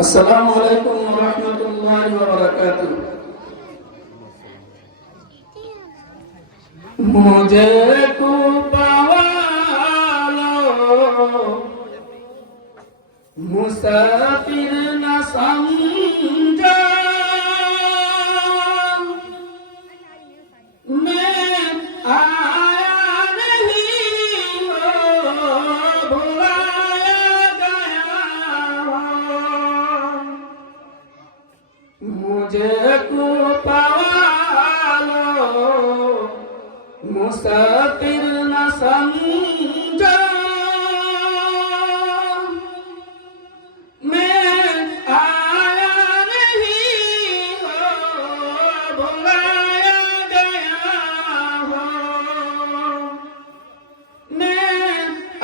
अस्सलामु अलैकुम वरहमतुल्लाहि वबरकातुह। मुझे तू पावालो मुसाफिर न समझा, मैं आया नहीं हो भुलाया गया हो। मुझे तू पावालो मुसाफिर न समझा, मैं आया नहीं हो भुलाया गया हो। मैं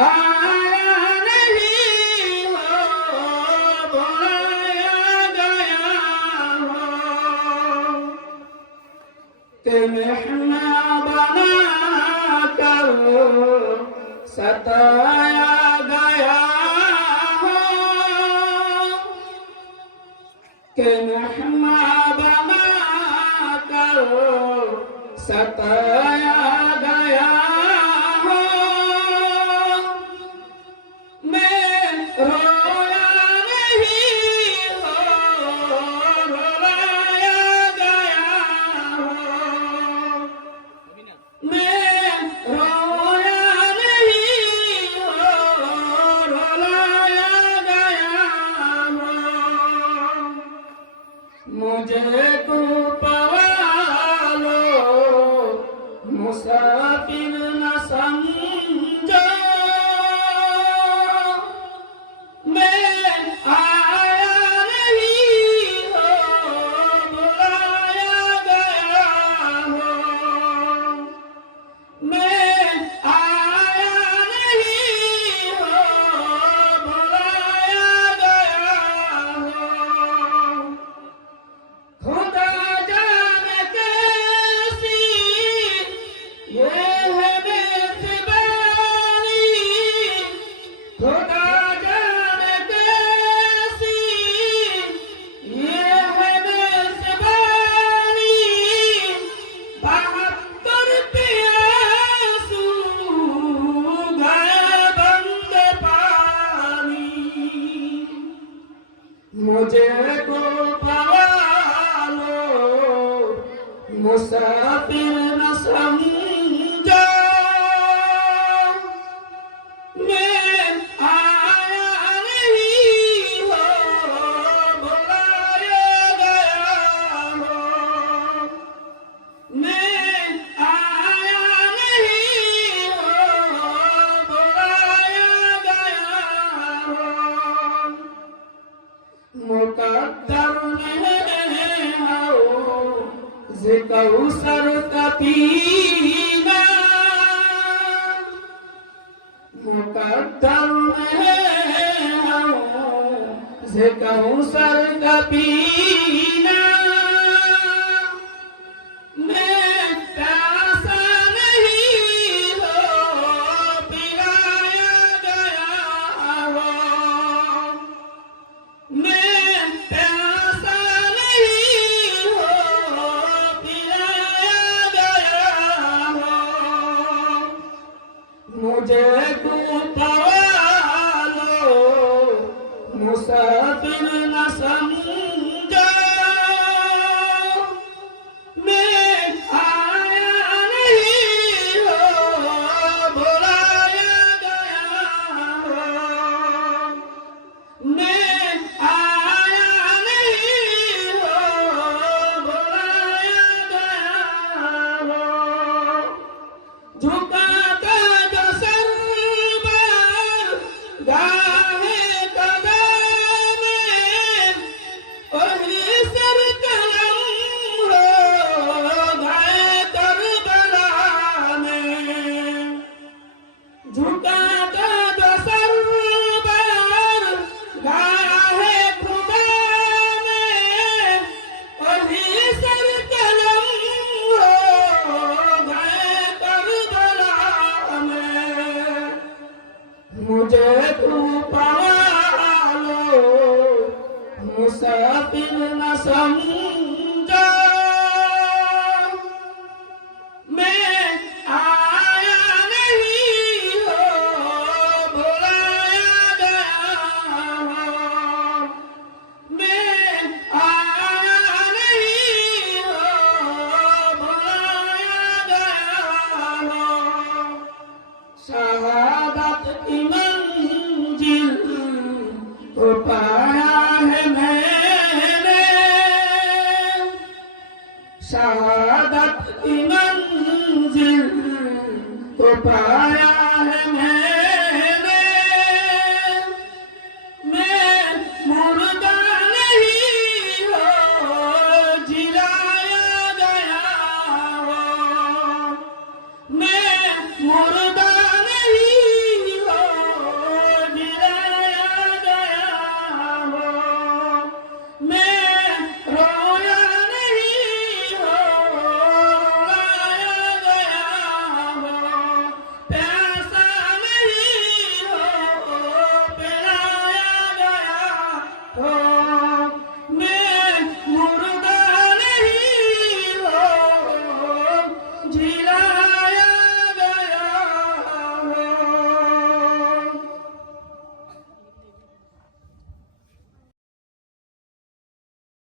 आया नहीं हो भुलाया गया हो। ते मेहना बना कर सताया गया हो, कि मेहना बना कर सताया गया हो। मैं रोया नहीं हो रुलाया गया हो। मैं रोया नहीं हो रुलाया गया हो। मुझे तू पावालो मुसाफिर न समझो, मैं आया नहीं हो बुलाया गया हो। मैं आया नहीं हो बुलाया गया हो। खुदा जाने कैसी ये है मेजबानी, खुदा जाने कैसी ये है मेजबानी। 72 प्यासू गए बंद पानी। मुझे को पावालो मुसाफिर न समझो, मैं आया नहीं हो बुलाया गया हो। मैं आया नहीं हो बुलाया गया हो। मुकद्दर नहीं हो ज़िकौसर का पीना, मुकद्दर नहीं हो ज़िकौसर का पीना। मैं प्यासा नहीं हो पिलाया गया हो। मैं प्यासा नहीं हो पिलाया गया हो। मुझे तू पावालो मुसाफिर न समझो, मैं आया नहीं हो बुलाया गया हो। मैं आया नहीं हो बुलाया गया हो। झुकाता जो सर मुसाफिर न समझो मैं आया नहीं हो बुलाया गया हो मैं आया नहीं हो बुलाया गया हो शहादत की मंजिल को पाया है मैंने शहादत की मंजिल को पाया है मैंने